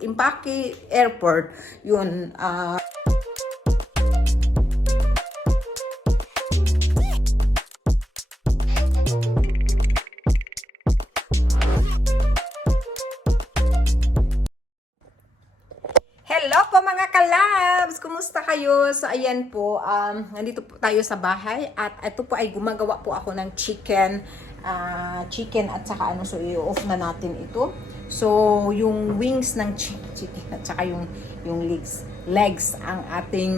Impaki Airport. Yun, ah, Hello mga kalabs! Kumusta kayo? So ayan po, um, nandito po tayo sa bahay at ito po ay gumagawa po ako ng chicken ah, chicken at saka ano, so i-off na natin ito. So yung wings ng chi- chicken at saka yung, yung legs, legs ang ating,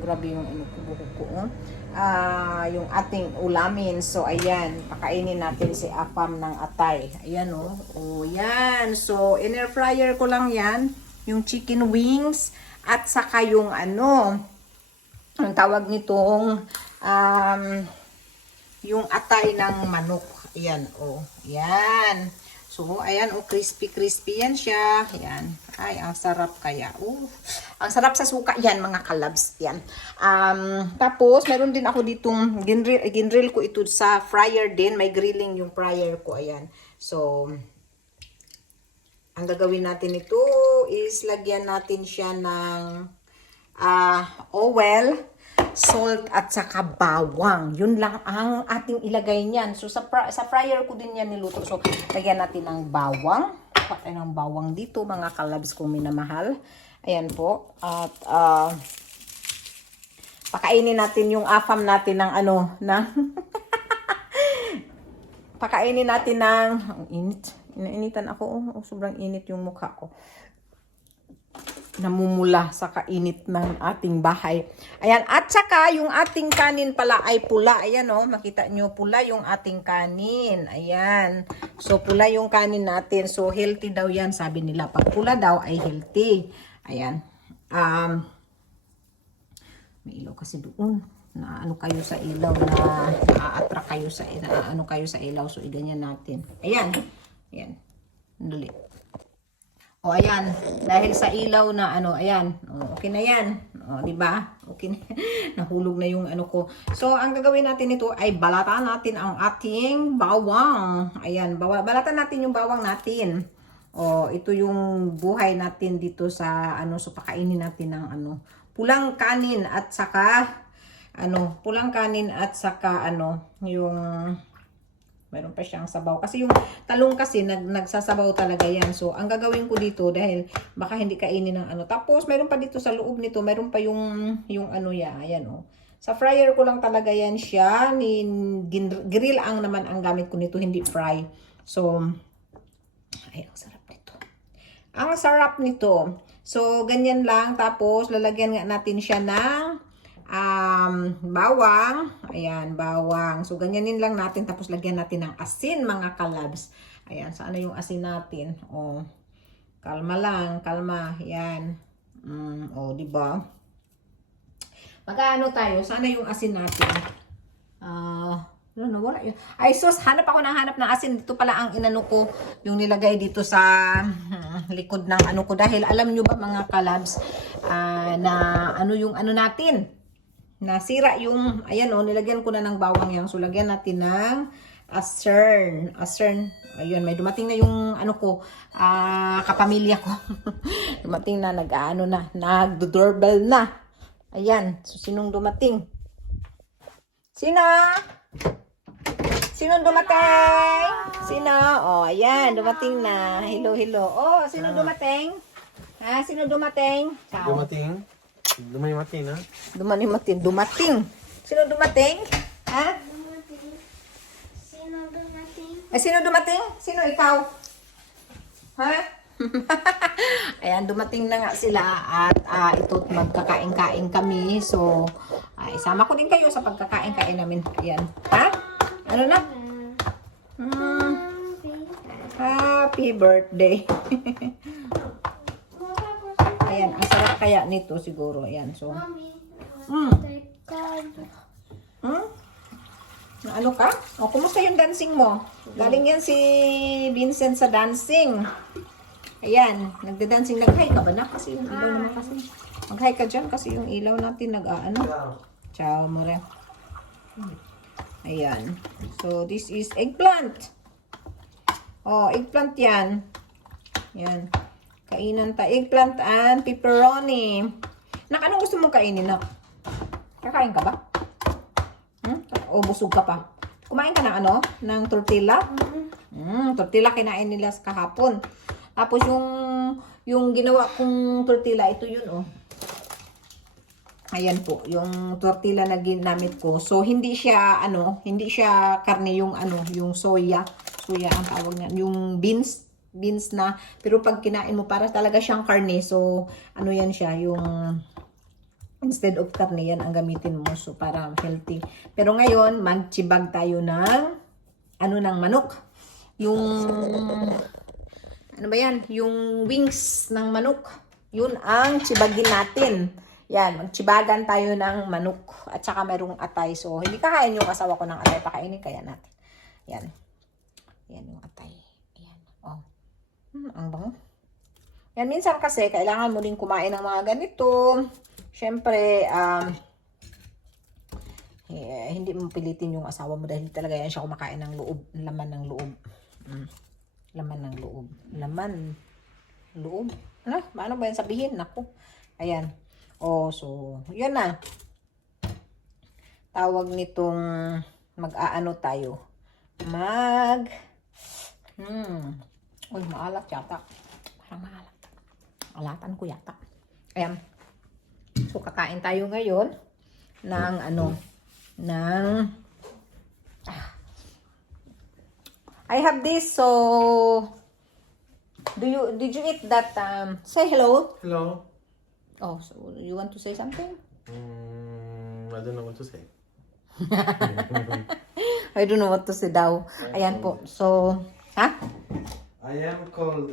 grabe yung ano ko, ko, oh. Ah, yung ating ulamin. So ayan, pakainin natin si Apam ng atay. Ayan oh. Oh, yan. So in air fryer ko lang yan yung chicken wings at saka yung ano ang tawag nitong um, yung atay ng manok. Ayan, oh. Ayan. So, ayan, oh, crispy crispy yan siya. Ayan. Ay, ang sarap kaya. Oh, ang sarap sa suka yan, mga kalabs yan. Um, tapos, meron din ako ditong, ginrill, ginrill ko ito sa fryer din. May grilling yung fryer ko. Ayan. So, ang gagawin natin ito is lagyan natin siya ng ah oil, salt at saka bawang. Yun lang ang ating ilagay niyan. So sa fry- sa fryer ko din yan niluto. So lagyan natin ng bawang. Patay ng bawang dito mga kalabs kong minamahal. Ayan po. At ah pakainin natin yung afam natin ng ano, ng pakainin natin ng ang init. Inainitan ako. Oh, oh, sobrang init yung mukha ko. Namumula sa kainit ng ating bahay. Ayan. At saka yung ating kanin pala ay pula. Ayan oh. Makita nyo pula yung ating kanin. Ayan. So pula yung kanin natin. So healthy daw yan. Sabi nila. Pag pula daw ay healthy. Ayan. Um, may ilaw kasi doon na ano kayo sa ilaw na na-attract kayo sa na, ano kayo sa ilaw so iganyan natin ayan ayan dali o ayan. Dahil sa ilaw na ano ayan. O, okay na yan. O di ba okay na. Nahulog na yung ano ko. So ang gagawin natin ito ay balatan natin ang ating bawang. Ayan bawa, balatan natin yung bawang natin. O ito yung buhay natin dito sa ano so pakainin natin ng ano pulang kanin at saka ano, pulang kanin at saka ano, yung meron pa siyang sabaw. Kasi yung talong kasi nag, nagsasabaw talaga yan. So, ang gagawin ko dito dahil baka hindi kainin ng ano. Tapos, meron pa dito sa loob nito, meron pa yung, yung ano ya, ayan oh. Sa fryer ko lang talaga yan siya. Ni, grill ang naman ang gamit ko nito, hindi fry. So, ay, ang sarap nito. Ang sarap nito. So, ganyan lang. Tapos, lalagyan nga natin siya ng um, bawang. Ayan, bawang. So, ganyanin lang natin. Tapos, lagyan natin ng asin, mga kalabs. Ayan, saan na yung asin natin? O, kalma lang, kalma. Ayan. Mm, o, di ba? Mag-ano tayo? Sana yung asin natin. Ah, ano, nawala yun. Ay, sus, hanap ako ng hanap ng asin. Dito pala ang inano ko, yung nilagay dito sa hmm, likod ng ano ko. Dahil alam nyo ba mga kalabs, ah, na ano yung ano natin? Nasira yung, ayan o, nilagyan ko na ng bawang yan. So, lagyan natin ng asern. Asern. Ayun, may dumating na yung ano ko, ah, kapamilya ko. dumating na, nag-ano na, nag-doorbell na. Ayan, so sinong dumating? Sino? Sinong dumating? Sino? Oh, ayan, dumating na. Hello, hello. Oh, sino dumating? Ha? Sino dumating? Ciao. Dumating. Dumating na. Dumating, dumating. Dumating. Sino dumating? Ha? Sino dumating? Ay, sino dumating? Sino ikaw? Ha? Ayan, dumating na nga sila at ah, ito magkakain-kain kami. So, ay, sama ko din kayo sa pagkakain-kain namin. Ayan. Ha? Ano na? Hmm, happy birthday. Ayan, ang sarap kaya nito siguro. Ayan, so. Mommy, Hmm. Hmm? Ano ka? O, kumusta yung dancing mo? Galing yan si Vincent sa dancing. Ayan, nagda-dancing. Nag-hi ka ba na? Kasi yung ilaw naman kasi. Mag-hi ka dyan kasi yung ilaw natin nag-aano. Ciao, more. Ayan. So, this is eggplant. Oh, eggplant yan. Yan. Kainan ta eggplant and pepperoni. Nak, anong gusto mong kainin, nak? Kakain ka ba? Hmm? O busog ka pa? Kumain ka ng ano? Ng tortilla? Mm, tortilla kinain nila sa kahapon. Tapos yung yung ginawa kong tortilla, ito yun oh. Ayan po, yung tortilla na ginamit ko. So hindi siya ano, hindi siya karne yung ano, yung soya. Soya ang tawag niya, yung beans beans na pero pag kinain mo para talaga siyang karne. So ano yan siya, yung instead of karne yan ang gamitin mo so para healthy. Pero ngayon, magchibag tayo ng ano ng manok. Yung ano ba yan? Yung wings ng manok. Yun ang chibagin natin. Yan, magchibagan tayo ng manok. At saka merong atay. So, hindi kakain yung asawa ko ng atay. Pakainin kaya natin. Yan. Yan yung atay. Ang bango. Yan, minsan kasi, kailangan mo din kumain ng mga ganito. Siyempre, um, eh, hindi mo pilitin yung asawa mo dahil talaga yan siya kumakain ng loob, laman ng loob. Mm. Laman ng loob. Laman. Loob. Ano? Paano ba yan sabihin? Naku. Ayan. Oh, so, yun na. Tawag nitong mag-aano tayo. Mag Hmm. Uy, maalat yata. Parang maalat. Alatan ko yata. Ayan. So, kakain tayo ngayon ng ano, ng ah. I have this, so do you did you eat that um say hello? Hello. Oh, so you want to say something? Mm, I don't know what to say. I don't know what to say daw. Ayan po. So, ha? I am cold.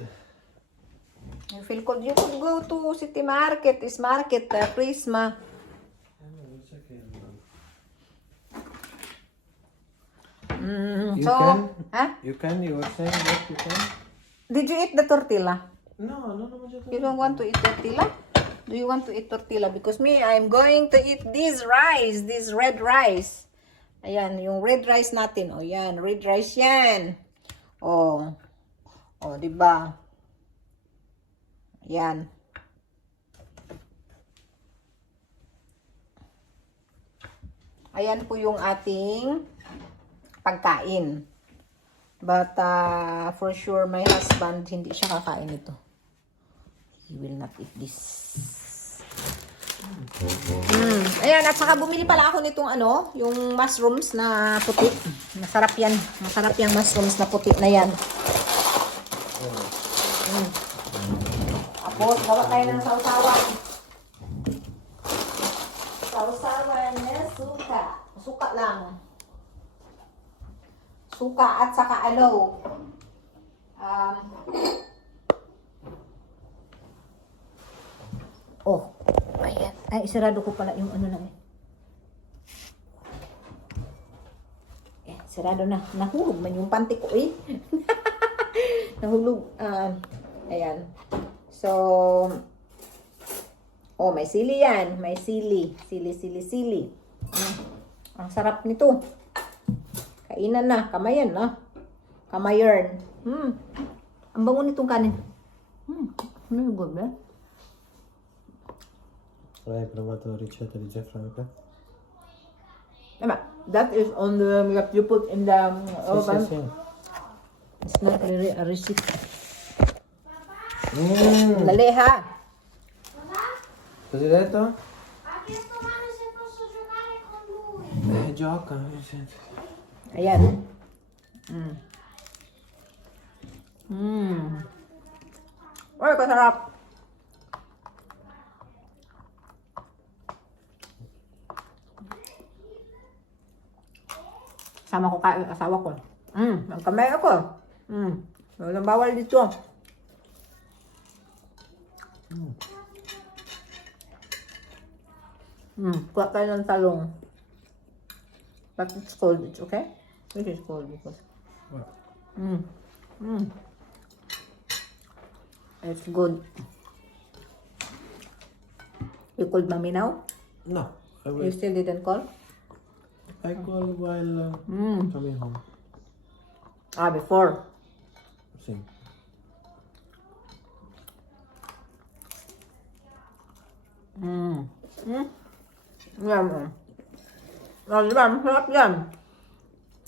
You feel cold? You could go to City Market, is Market, uh, Prisma. Mm, You so, can? ha? You can? You were saying that you can? Did you eat the tortilla? No, no, no. no, You don't want to eat tortilla? Do you want to eat tortilla? Because me, I'm going to eat this rice, this red rice. Ayan, yung red rice natin. O yan, red rice yan. O, o, di ba? Yan. Ayan po yung ating pagkain. But uh, for sure, my husband, hindi siya kakain ito. He will not eat this. Mm. Ayan, at saka bumili pala ako nitong ano, yung mushrooms na puti. Masarap yan. Masarap yung mushrooms na puti na yan. Mm. Tapos, gawa tayo ng sausawan. Sausawan na suka. Suka lang. Suka at saka ano, um, Oh, ayan. Ay, sarado ko pala yung ano na eh. Eh, sarado na. Nahulog man yung panty ko eh. Nahulog. Ah, ayan. So, oh, may sili yan. May sili. Sili, sili, sili. Mm. Ang sarap nito. Kainan na. Kamayan na. Kamayan. Hmm. Ang bango nitong kanin. Hmm. Ano yung good, eh? Hai provato la ricetta di Gianfranca? Diba? That is on the you put in the um, Sì, oven. sì, sì. It's not really a receipt. Mm. Dali ha. Hai detto? Ha chiesto male se posso giocare con lui. Eh, gioca. Ayan. Mm. Mm. Uy, kasarap. Sama ko kain asawa ko. Mm, ang kamay ako. Mm. Walang bawal dito. Mm, kuha tayo ng talong. But it's cold, it's okay? This is cold because... What? Mm. Mm. It's good. You called mommy now? No, I You will. still didn't call? I call while uh, Mm. coming home. Ah, before. sim. Ừm. Ừm. Ngon rồi. Rồi chúng hấp dẫn.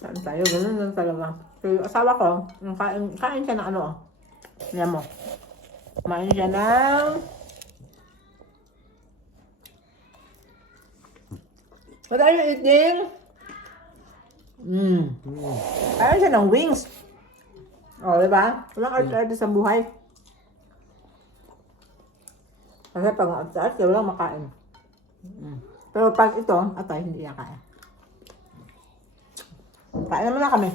Bạn phải được cái nên phải là từ sao bác rồi. Khá em khá em trên nạn rồi. Mà. Mà em trên đó. Ở đây là ít điên. Ừm. Ở trên đồng wings. Oh, di ba? Walang arte-arte sa buhay. Kasi pag arte-arte, walang makain. Mm. Pero pag ito, atay, hindi niya kaya. Kain naman na kami.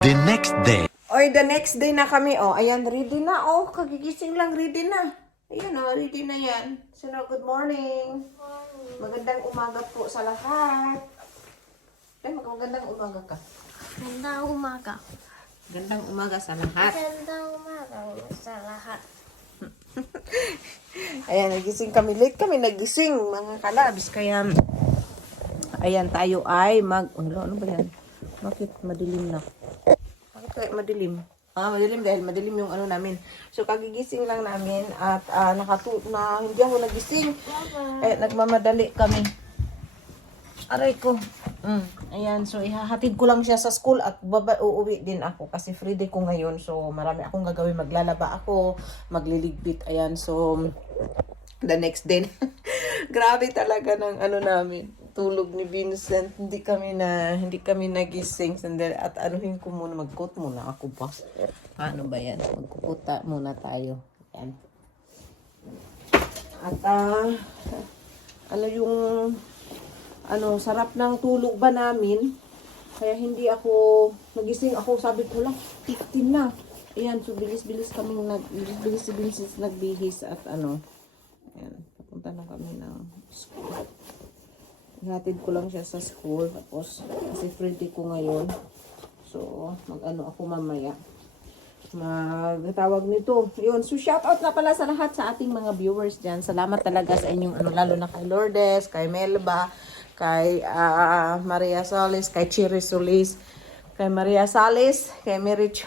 The next day. Oy, the next day na kami. Oh, ayan, ready na. Oh, kagigising lang, ready na. Ayan, oh, ready na yan. So, no, good morning. Magandang umaga po sa lahat. Ay, mag- magandang umaga ka. Ganda umaga. Gandang umaga sa lahat. Ganda umaga sa lahat. Ayan, nagising kami. Late kami nagising, mga kalabs. Kaya, ayan, tayo ay mag... Ano, ano ba yan? Bakit madilim na? Bakit kaya madilim? Ah, madilim dahil madilim yung ano namin. So, kagigising lang namin at ah, nakatu na hindi ako nagising. Eh, nagmamadali kami. Aray ko. Mm, ayan, so ihahatid ko lang siya sa school at baba uuwi din ako kasi free day ko ngayon. So marami akong gagawin. Maglalaba ako, magliligpit. Ayan, so the next day. Grabe talaga ng ano namin. Tulog ni Vincent. Hindi kami na hindi kami nagising sandali at anuhin ko muna mag-coat muna ako ba. Paano ba 'yan? Magkukuta muna tayo. Yan. At ah ano yung ano, sarap ng tulog ba namin. Kaya hindi ako, nagising ako, sabi ko lang, 15 na. Ayan, so bilis-bilis kaming nag, bilis-bilis nagbihis at ano, ayan, papunta na kami ng school. Ihatid ko lang siya sa school, tapos, kasi Friday ko ngayon. So, mag-ano ako mamaya. Magtawag nito. Yun, so shout out na pala sa lahat sa ating mga viewers dyan. Salamat talaga sa inyong ano, lalo na kay Lourdes, kay Melba, kay ah, Maria Solis, kay Chiri Solis, kay Maria Salis, kay Mary Ch-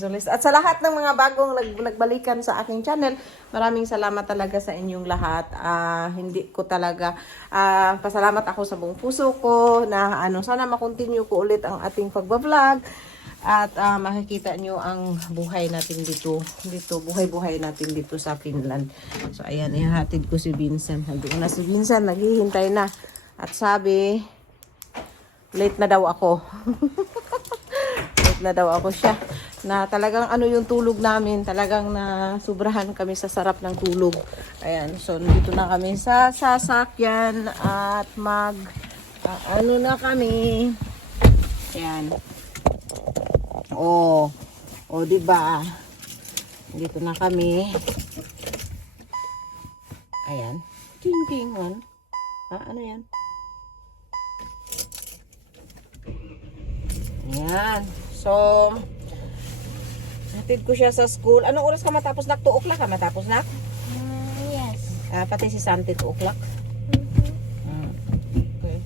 Solis. At sa lahat ng mga bagong nag, nagbalikan sa aking channel, maraming salamat talaga sa inyong lahat. Ah, hindi ko talaga, ah, pasalamat ako sa buong puso ko na ano, sana makontinue ko ulit ang ating pagbablog. At ah, makikita nyo ang buhay natin dito. Dito, buhay-buhay natin dito sa Finland. So, ayan, ihahatid ko si Vincent. Nandoon na si Vincent, naghihintay na. At sabi, late na daw ako. late na daw ako siya. Na talagang ano yung tulog namin. Talagang na sobrahan kami sa sarap ng tulog. Ayan, so dito na kami sa sasakyan at mag ah, ano na kami. Ayan. Oh. Oh, di ba? Dito na kami. Ayan. Ting ting one. Ah, ano yan? Ayan. So, hatid ko siya sa school. Anong oras ka matapos nak? 2 o'clock ka matapos nak? Mm, yes. Ah, pati si Santi 2 o'clock. Mm. Okay.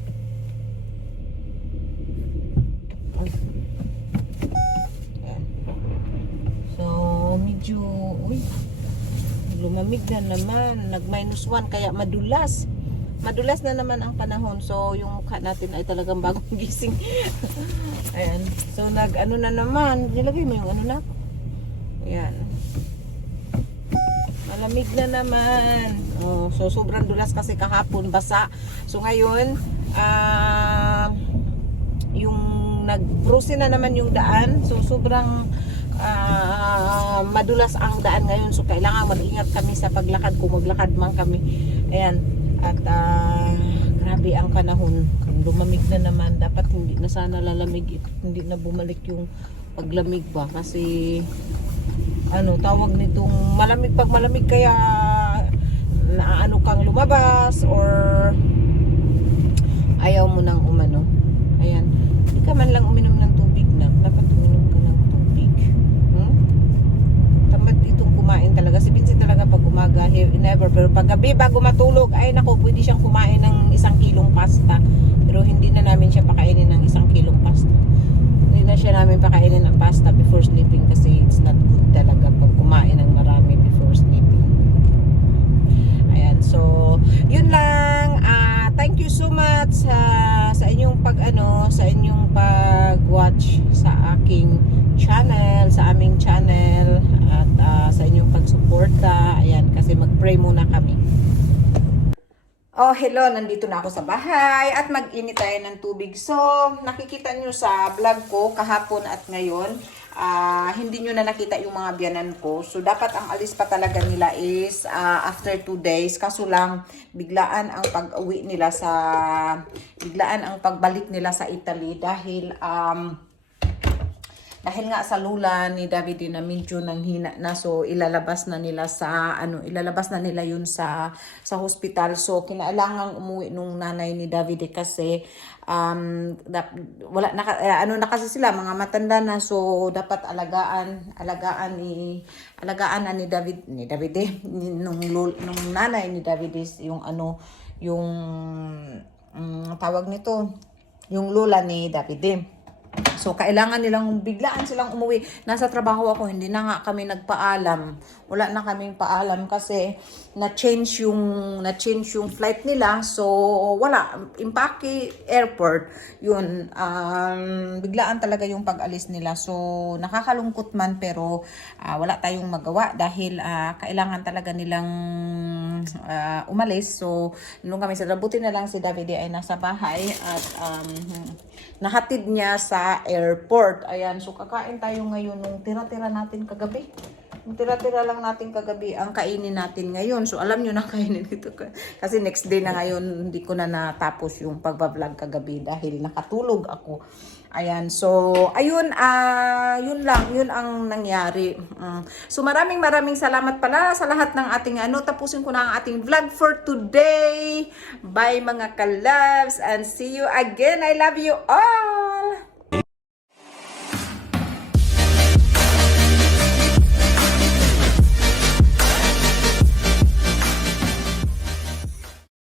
Ayan. So, medyo, uy, lumamig na naman. Nag-minus 1, kaya madulas. Madulas na naman ang panahon. So, yung mukha natin ay talagang bagong gising. Ayan. So, nag-ano na naman. Nilagay mo yung ano na. Ayan. Malamig na naman. Oh, so, sobrang dulas kasi kahapon, basa. So, ngayon, ah, yung nag-frozen na naman yung daan. So, sobrang ah, madulas ang daan ngayon. So, kailangan mag-ingat kami sa paglakad kung maglakad man kami. Ayan. At ah, grabe ang panahon. Lumamig na naman, dapat hindi na sana lalamig. Hindi na bumalik yung paglamig ba. Kasi ano, tawag nitong malamig pag malamig kaya naaano kang lumabas or ayaw mo nang umano. Ayan. Hindi ka man lang uminom never. Pero paggabi bago matulog, ay nako, pwede siyang kumain ng isang kilong pasta. Pero hindi na namin siya pakainin ng isang kilong pasta. Hindi na siya namin pakainin ng pasta before sleeping kasi it's not good talaga pag kumain ng marami before sleeping. Ayan, so, yun lang. Uh, thank you so much sa, sa inyong pag ano, sa inyong pag-watch sa aking channel, sa aming channel. Kasi mag-pray muna kami. Oh, hello, nandito na ako sa bahay at mag-init tayo ng tubig. So, nakikita nyo sa vlog ko kahapon at ngayon, ah, hindi nyo na nakita yung mga biyanan ko. So, dapat ang alis pa talaga nila is ah, after 2 days. Kaso lang, biglaan ang pag-uwi nila sa, biglaan ang pagbalik nila sa Italy dahil, um, dahil nga sa lula ni David na medyo nang hina na so ilalabas na nila sa ano ilalabas na nila yun sa sa hospital so kinailangang umuwi nung nanay ni David kasi um dap, wala naka, eh, ano na kasi sila mga matanda na so dapat alagaan alagaan ni alagaan na ni David ni David eh, nung nung nanay ni David is yung ano yung mm, tawag nito yung lula ni David eh. So, kailangan nilang biglaan silang umuwi. Nasa trabaho ako, hindi na nga kami nagpaalam. Wala na kaming paalam kasi na-change yung, na-change yung flight nila. So, wala. Impake Airport, yun, um, biglaan talaga yung pag-alis nila. So, nakakalungkot man pero ah, wala tayong magawa dahil ah, kailangan talaga nilang ah, umalis. So, nung kami sa buti na lang si Davide ay nasa bahay at um, nahatid niya sa airport. Ayan, so kakain tayo ngayon nung tira-tira natin kagabi. Tira-tira lang natin kagabi ang kainin natin ngayon. So alam nyo na kainin ito. Kasi next day na ngayon, hindi ko na natapos yung pagbablog kagabi dahil nakatulog ako. Ayan, so ayun, ah yun lang, yun ang nangyari. Mm. So maraming maraming salamat pala sa lahat ng ating ano, tapusin ko na ang ating vlog for today. Bye mga kalabs and see you again. I love you all!